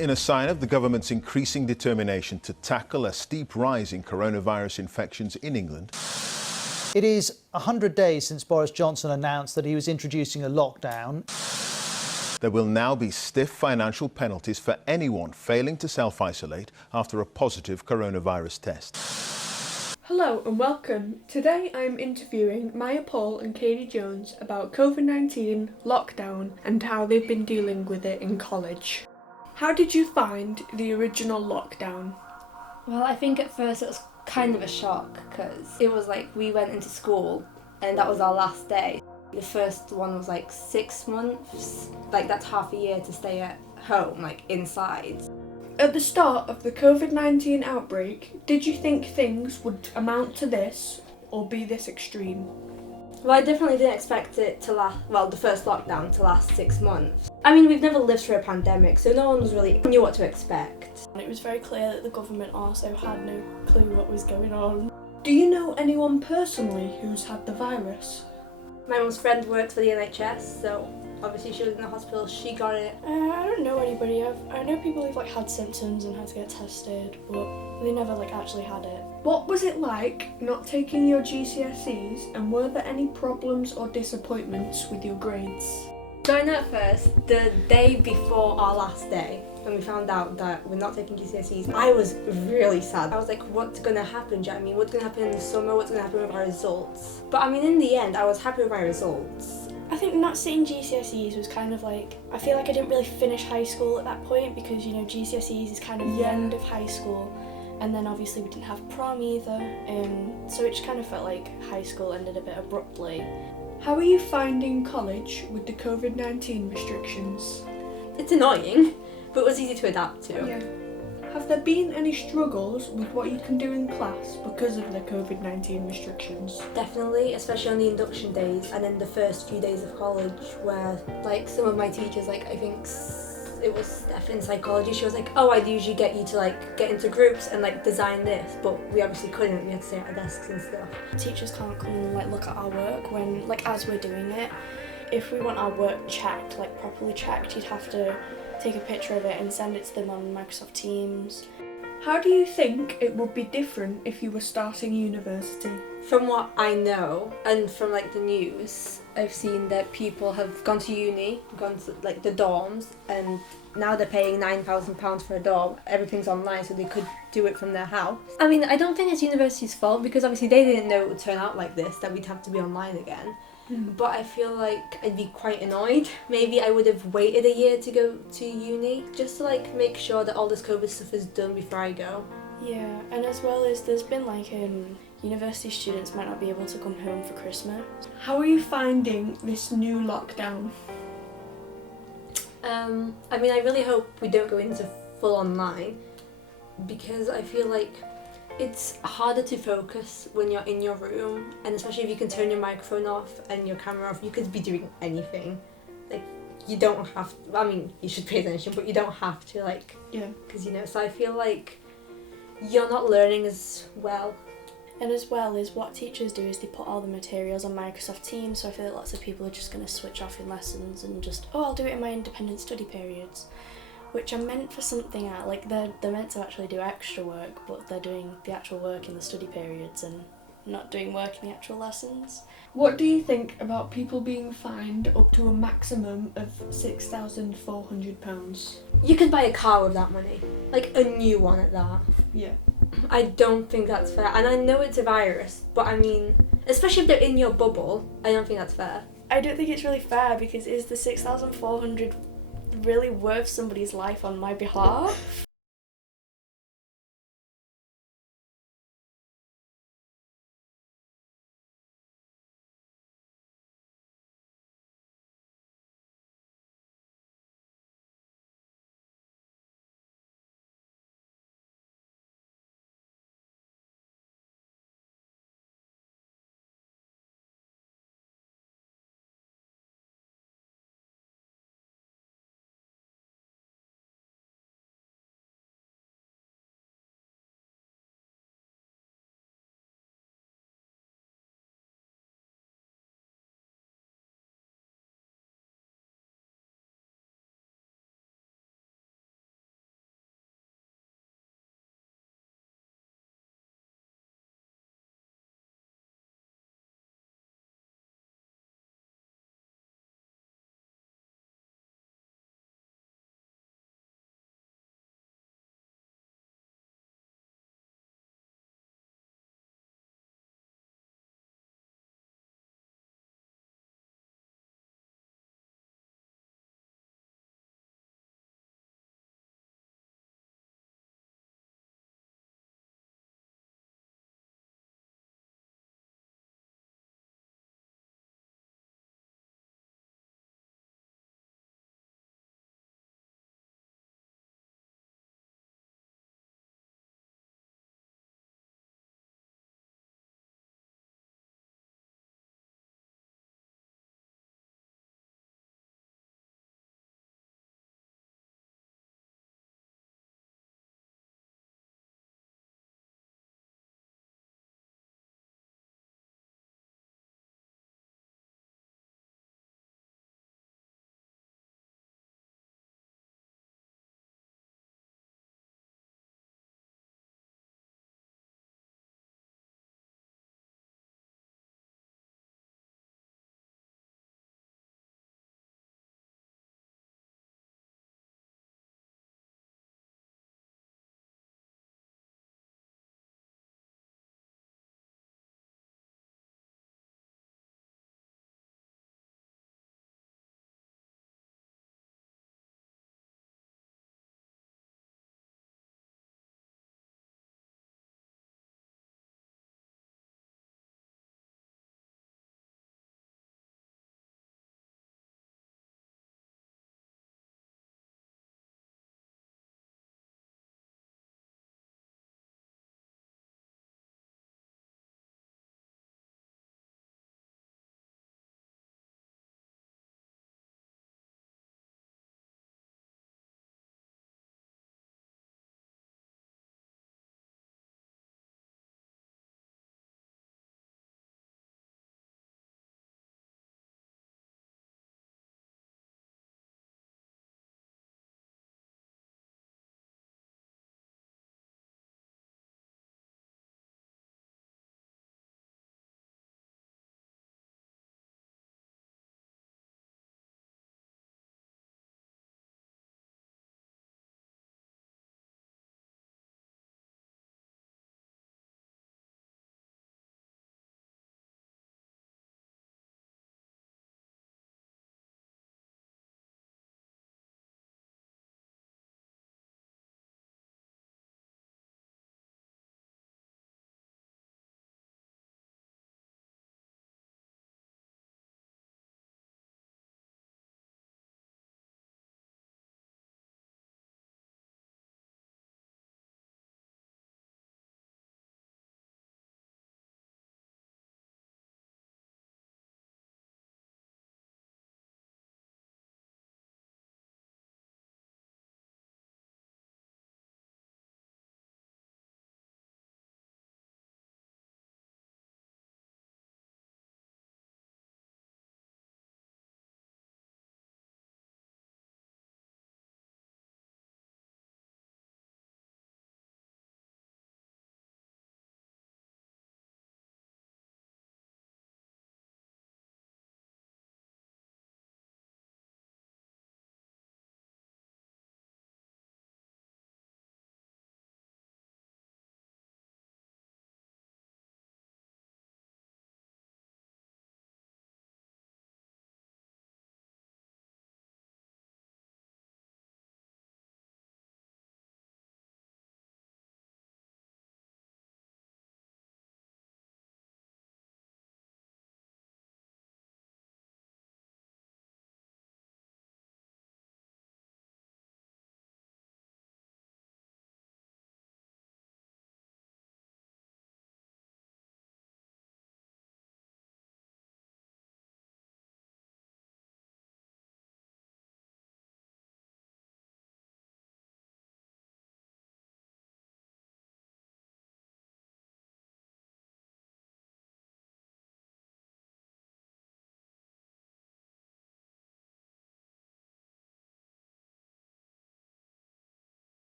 In a sign of the government's increasing determination to tackle a steep rise in coronavirus infections in England. It is 100 days since Boris Johnson announced that he was introducing a lockdown. There will now be stiff financial penalties for anyone failing to self-isolate after a positive coronavirus test. Hello and welcome. Today I'm interviewing Maya Paul and Katie Jones about COVID-19, lockdown and how they've been dealing with it in college. How did you find the original lockdown? Well, I think at first it was kind of a shock because it was like we went into school and that was our last day. The first one was like 6 months, like that's half a year to stay at home, like inside. At the start of the COVID-19 outbreak, did you think things would amount to this or be this extreme? Well, I definitely didn't expect it to last, the first lockdown to last 6 months. I mean, we've never lived through a pandemic, so no one really knew what to expect. It was very clear that the government also had no clue what was going on. Do you know anyone personally who's had the virus? My mum's friend worked for the NHS, so obviously she was in the hospital, she got it. I don't know anybody. I know people who've had symptoms and had to get tested, but they never actually had it. What was it like not taking your GCSEs, and were there any problems or disappointments with your grades? So I know at first, the day before our last day, when we found out that we're not taking GCSEs, I was really sad. I was like, what's gonna happen? Do you know what I mean? What's gonna happen in the summer? What's gonna happen with our results? But I mean, in the end, I was happy with my results. I think not sitting GCSEs was kind of I feel like I didn't really finish high school at that point because, GCSEs is kind of the end of high school. And then obviously we didn't have prom either. So it just kind of felt like high school ended a bit abruptly. How are you finding college with the COVID-19 restrictions? It's annoying, but it was easy to adapt to. Yeah. Have there been any struggles with what you can do in class because of the COVID-19 restrictions? Definitely, especially on the induction days and in the first few days of college where some of my teachers, I think it was Steph in psychology, she was like, oh, I'd usually get you to get into groups and design this, but we obviously couldn't, we had to stay at our desks and stuff. Teachers can't come and look at our work when, as we're doing it. If we want our work checked, properly checked, you'd have to take a picture of it and send it to them on Microsoft Teams. How do you think it would be different if you were starting university? From what I know, and from the news, I've seen that people have gone to uni, gone to the dorms, and now they're paying £9,000 for a dorm. Everything's online, so they could do it from their house. I mean, I don't think it's university's fault because obviously they didn't know it would turn out like this, that we'd have to be online again. But I feel like I'd be quite annoyed. Maybe I would have waited a year to go to uni just to make sure that all this COVID stuff is done before I go. Yeah, and as well as there's been university students might not be able to come home for Christmas. How are you finding this new lockdown? I mean, I really hope we don't go into full online because I feel like it's harder to focus when you're in your room, and especially if you can turn your microphone off and your camera off, you could be doing anything. You don't have to, I mean, you should pay attention, but you don't have to, because, so I feel like you're not learning as well. And as well as what teachers do is they put all the materials on Microsoft Teams, so I feel like lots of people are just going to switch off in lessons and just, I'll do it in my independent study periods. Which are meant for something else, they're meant to actually do extra work, but they're doing the actual work in the study periods and not doing work in the actual lessons. What do you think about people being fined up to a maximum of £6,400? You could buy a car with that money, a new one at that. Yeah. I don't think that's fair, and I know it's a virus, but I mean, especially if they're in your bubble, I don't think that's fair. I don't think it's really fair because is the 6,400 really worth somebody's life on my behalf?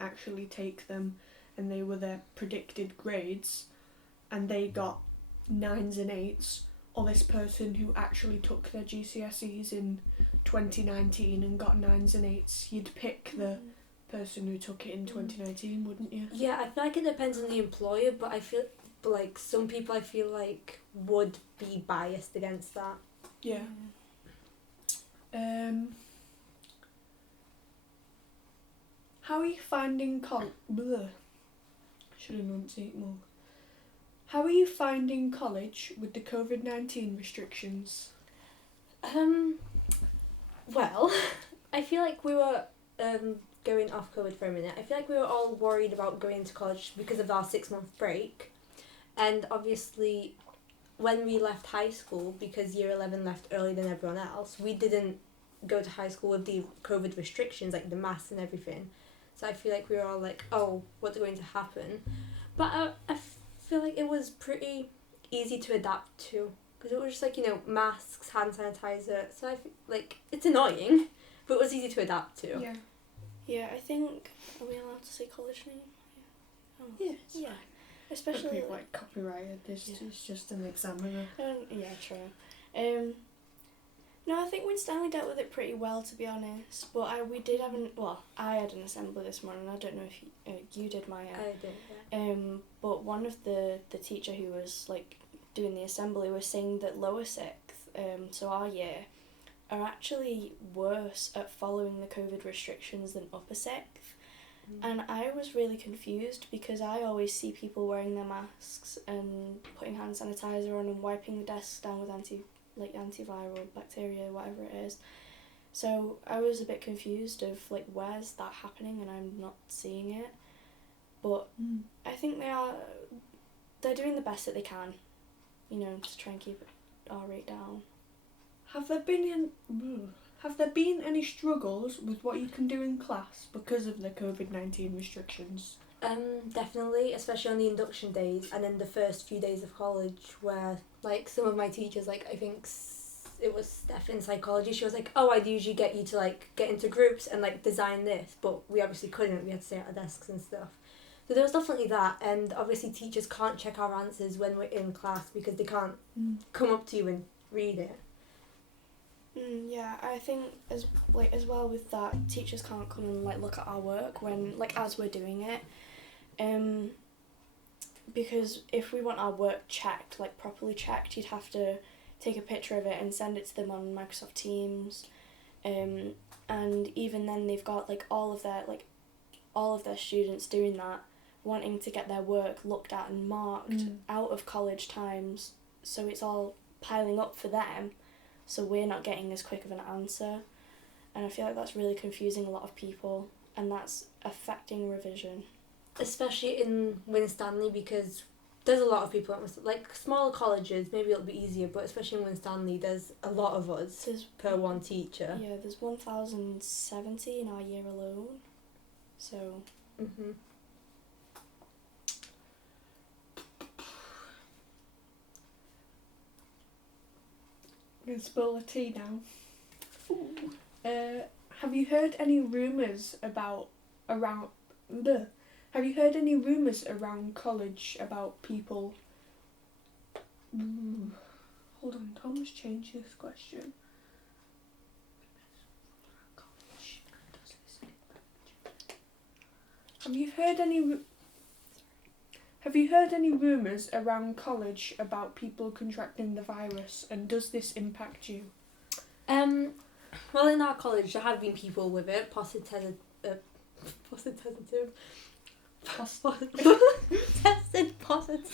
actually take them, and they were their predicted grades, and they got 9s and 8s, or this person who actually took their GCSEs in 2019 and got 9s and 8s, you'd pick the person who took it in 2019, wouldn't you? Yeah, I feel like it depends on the employer, but I feel like some people I feel like would be biased against that. Yeah. How are you finding should enunciate more. How are you finding college with the COVID-19 restrictions? Well, I feel like we were going off COVID for a minute. I feel like we were all worried about going to college because of our 6-month break, and obviously when we left high school, because year 11 left earlier than everyone else, we didn't go to high school with the COVID restrictions, like the masks and everything. So I feel like we were all like, oh, what's going to happen? But I feel like it was pretty easy to adapt to, because it was just like, you know, masks, hand sanitizer. So I feel like it's annoying, but it was easy to adapt to. Yeah. Yeah, I think, are we allowed to say college name? Yeah. Oh. Yeah. Yeah. Especially like copyrighted. It's just an examiner. yeah, true. No, I think Winstanley dealt with it pretty well, to be honest. But I had an assembly this morning. I don't know if you did, Maya. I did, yeah. But one of the teacher who was like doing the assembly was saying that lower sixth, so our year, are actually worse at following the COVID restrictions than upper sixth. And I was really confused because I always see people wearing their masks and putting hand sanitizer on and wiping the desks down with antiviral bacteria, whatever it is. So I was a bit confused of like, where's that happening, and I'm not seeing it. But I think they're doing the best that they can, you know, to try and keep our rate down. Have there been any struggles with what you can do in class because of the COVID-19 restrictions? Definitely, especially on the induction days and then the first few days of college, where like some of my teachers, like I think it was Steph in psychology, she was like, oh, I'd usually get you to like get into groups and like design this, but we obviously couldn't, we had to stay at our desks and stuff. So there was definitely that, and obviously teachers can't check our answers when we're in class because they can't come up to you and read it. Yeah, I think as well with that, teachers can't come and like look at our work when as we're doing it, because if we want our work checked, like properly checked, you'd have to take a picture of it and send it to them on Microsoft Teams, and even then they've got like all of their students doing that, wanting to get their work looked at and marked out of college times, so it's all piling up for them. So we're not getting as quick of an answer, and I feel like that's really confusing a lot of people, and that's affecting revision. Especially in Winstanley, because there's a lot of people, like smaller colleges, maybe it'll be easier, but especially in Winstanley, there's a lot of us per one teacher. Yeah, there's 1,070 in our year alone, so... I'm going to spill the tea now. Have you heard any rumours around college about people... Hold on, Thomas changed this question. Have you heard any rumours around college about people contracting the virus, and does this impact you? Well, in our college there have been people with it, tested positive,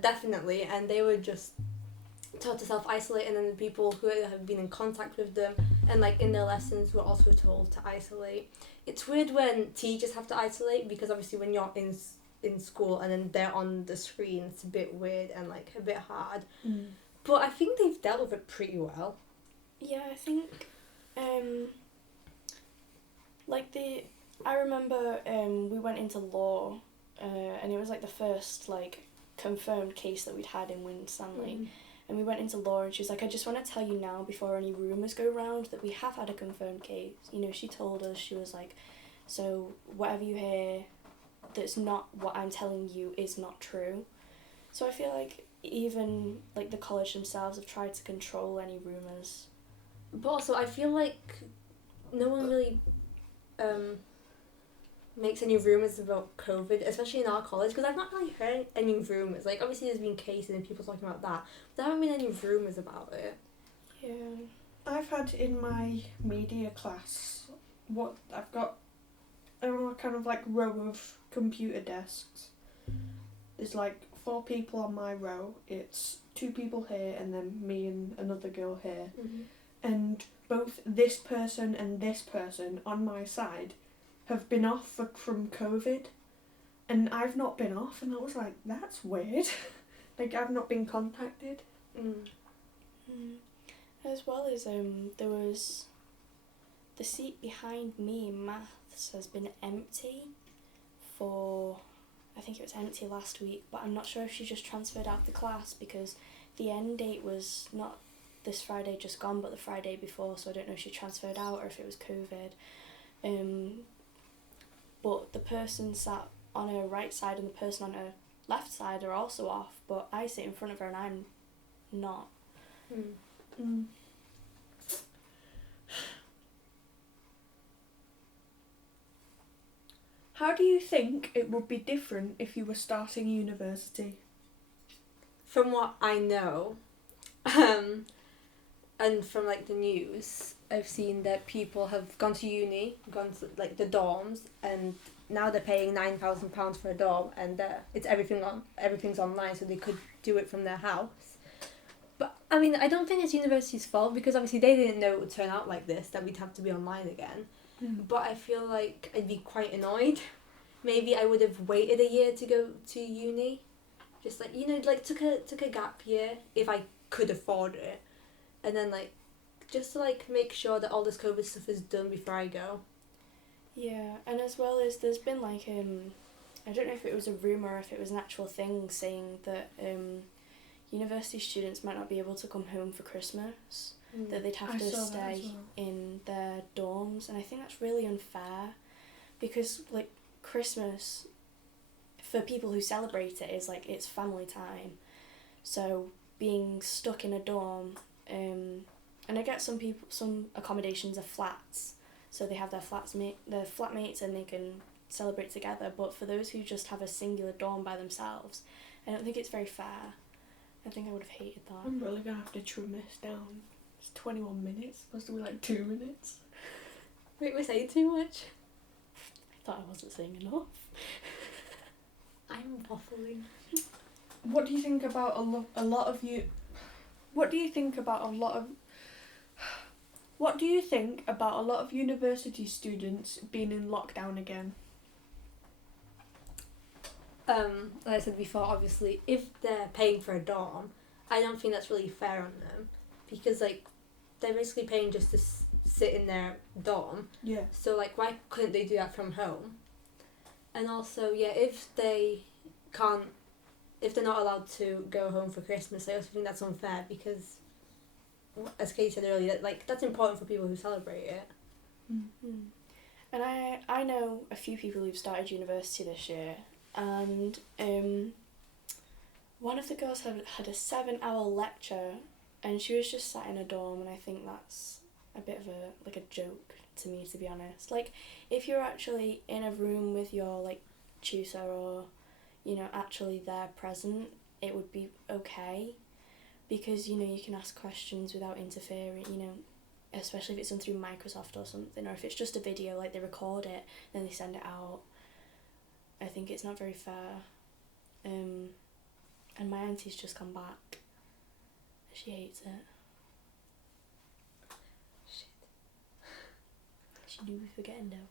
definitely, and they were just told to self-isolate, and then the people who have been in contact with them and like in their lessons were also told to isolate. It's weird when teachers have to isolate, because obviously when you're in school and then they're on the screen, it's a bit weird and like a bit hard. But I think they've dealt with it pretty well. Yeah, I think I remember we went into law, and it was like the first like confirmed case that we'd had in Winstanley, And we went into law and she was like, I just want to tell you now before any rumours go round that we have had a confirmed case. You know, she told us, she was like, so whatever you hear that's not what I'm telling you is not true. So I feel like even like the college themselves have tried to control any rumours. But also, I feel like no one really makes any rumours about COVID, especially in our college, because I've not really heard any rumours. Like, obviously there's been cases and people talking about that, but there haven't been any rumours about it. Yeah. I've had in my media class I've got a kind of like row of computer desks. There's like 4 people on my row. It's 2 people here and then me and another girl here. Mm-hmm. And both this person and this person on my side have been off from COVID, and I've not been off, and I was like, that's weird. Like, I've not been contacted. As well as there was the seat behind me in maths has been empty for, I think it was empty last week, but I'm not sure if she just transferred out of the class because the end date was not this Friday just gone but the Friday before, so I don't know if she transferred out or if it was COVID. But the person sat on her right side and the person on her left side are also off, but I sit in front of her and I'm not. How do you think it would be different if you were starting university? From what I know, and from like the news, I've seen that people have gone to uni, gone to like the dorms, and now they're paying £9,000 for a dorm, and everything's online, so they could do it from their house. But I mean, I don't think it's university's fault because obviously they didn't know it would turn out like this, that we'd have to be online again. But I feel like I'd be quite annoyed. Maybe I would have waited a year to go to uni, just like, you know, like took a gap year if I could afford it, and then like just to like make sure that all this COVID stuff is done before I go. Yeah, and as well as there's been like I don't know if it was a rumour or if it was an actual thing saying that university students might not be able to come home for Christmas, that they'd have I to saw that as stay well. in their dorms, and I think that's really unfair because like Christmas for people who celebrate it is like it's family time, so being stuck in a dorm, and I get some accommodations are flats, so they have their flatmates and they can celebrate together, but for those who just have a singular dorm by themselves, I don't think it's very fair. I think I would have hated that. I'm really gonna have to trim this down. It's 21 minutes, supposed to be like 2 minutes. Wait, we're saying too much? I thought I wasn't saying enough. I'm waffling. What do you think about a lot of you? What do you think about a lot of? What do you think about a lot of university students being in lockdown again? Like I said before, obviously, if they're paying for a dorm, I don't think that's really fair on them, because like they're basically paying just to sit in their dorm. Yeah. So like, why couldn't they do that from home? And also, yeah, if they're not allowed to go home for Christmas, I also think that's unfair because, as Katie said earlier, like that's important for people who celebrate it. And I know a few people who've started university this year, and one of the girls had a 7-hour lecture, and she was just sat in a dorm, and I think that's a bit of a joke to me, to be honest. Like, if you're actually in a room with your like tutor or, you know, actually there present, it would be okay, because, you know, you can ask questions without interfering, you know, especially if it's done through Microsoft or something, or if it's just a video, like they record it, then they send it out. I think it's not very fair. And my auntie's just come back. She hates it. Shit. She do be forgetting though.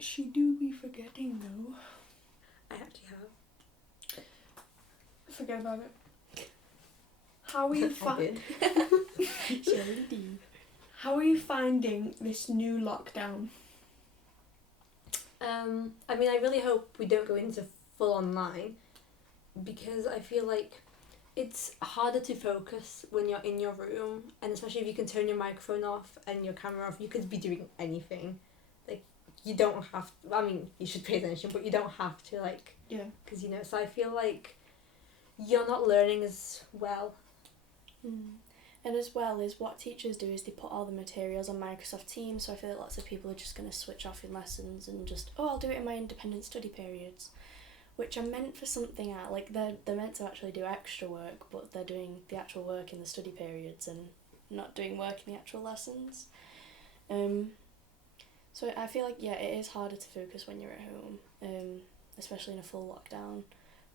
She do be forgetting though. I actually have. Forget about it. How are you She already did. How are you finding this new lockdown? I mean, I really hope we don't go into full online, because I feel like it's harder to focus when you're in your room, and especially if you can turn your microphone off and your camera off, you could be doing anything. Like, you don't have to, I mean, you should pay attention, but you don't have to, like, Yeah. because, you know, so I feel like you're not learning as well. And as well as what teachers do is they put all the materials on Microsoft Teams, so I feel like lots of people are just going to switch off in lessons and just, oh, I'll do it in my independent study periods, which are meant for something else. Like, they're meant to actually do extra work, but they're doing the actual work in the study periods and not doing work in the actual lessons. So I feel like, yeah, it is harder to focus when you're at home, especially in a full lockdown.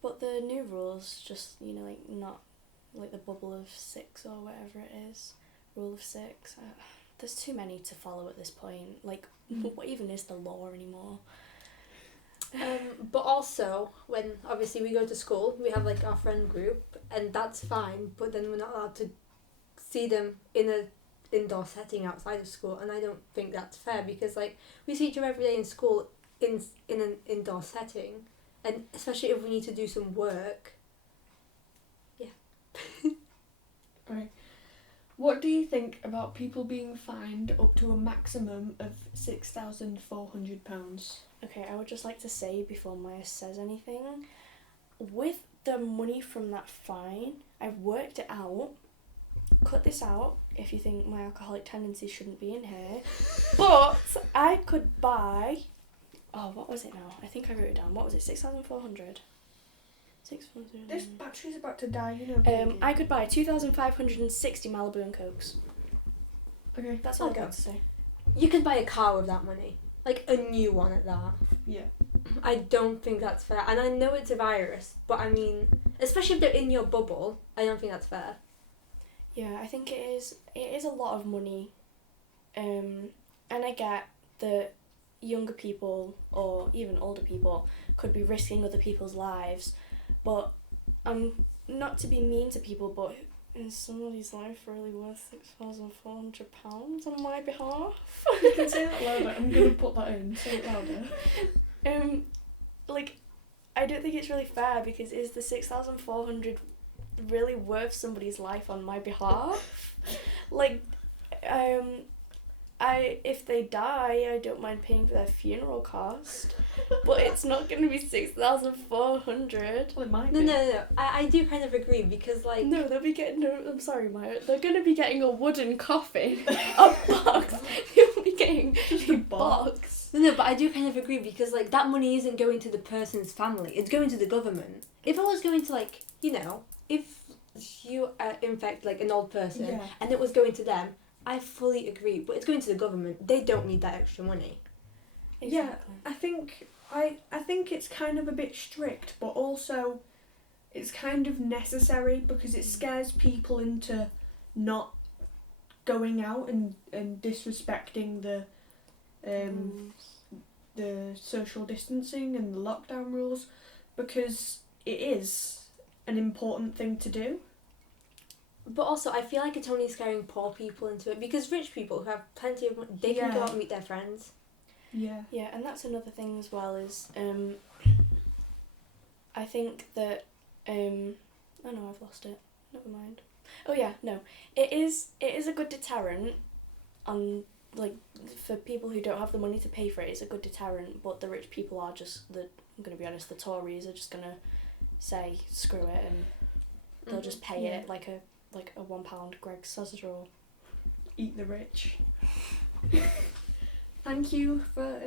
But the new rules, just, you know, like, not like the bubble of 6 or whatever it is, rule of 6. There's too many to follow at this point. Like, what even is the law anymore? But also, when obviously we go to school, we have like our friend group, and that's fine, but then we're not allowed to see them in a indoor setting outside of school, and I don't think that's fair, because like we see each other every day in school in an indoor setting, and especially if we need to do some work. Right. What do you think about people being fined up to a maximum of £6,400? Okay, I would just like to say before Maya says anything, with the money from that fine, I've worked it out. Cut this out if you think my alcoholic tendencies shouldn't be in here. But I could buy, oh, what was it now? I think I wrote it down. What was it? 6,400? 6,400. This battery's about to die, you know. Katie. I could buy 2,560 Malibu and Cokes. Okay. That's all I've Okay. got to say. You could buy a car with that money, like a new one at that. Yeah. I don't think that's fair, and I know it's a virus, but I mean, especially if they're in your bubble, I don't think that's fair. Yeah, I think it is a lot of money, and I get that younger people or even older people could be risking other people's lives, but not to be mean to people, but is somebody's life really worth £6,400 on my behalf? You can say that louder. I'm gonna put that in. Say it louder. Like, I don't think it's really fair, because is the 6,400 really worth somebody's life on my behalf? Like, if they die, I don't mind paying for their funeral cost, but it's not going to be 6,400. Well, it might No, be. no. I do kind of agree, because like No, they'll be getting. No, I'm sorry, Maya. They're going to be getting a wooden coffin, a box. They'll be getting Just a box. No, but I do kind of agree, because like that money isn't going to the person's family, it's going to the government. If it was going to, like, you know, if you infect like an old person, Yeah. and it was going to them, I fully agree, but it's going to the government. They don't need that extra money. Exactly. I think it's kind of a bit strict, but also it's kind of necessary, because it scares people into not going out and disrespecting the social distancing and the lockdown rules, because it is an important thing to do. But also, I feel like it's only scaring poor people into it, because rich people who have plenty of money, they can go Yeah. out and meet their friends. Yeah. Yeah, and that's another thing as well, is I think that oh no, I've lost it. Never mind. Oh yeah, no. It is a good deterrent on, like, for people who don't have the money to pay for it. It's a good deterrent, but the rich people are just I'm going to be honest, the Tories are just going to say screw it, and they'll just pay Yeah. it like a £1 Greggs sausage roll. Eat the rich. Thank you for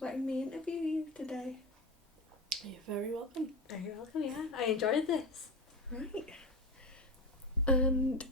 letting me interview you today. You're very welcome. You're welcome, yeah. I enjoyed this. Right. And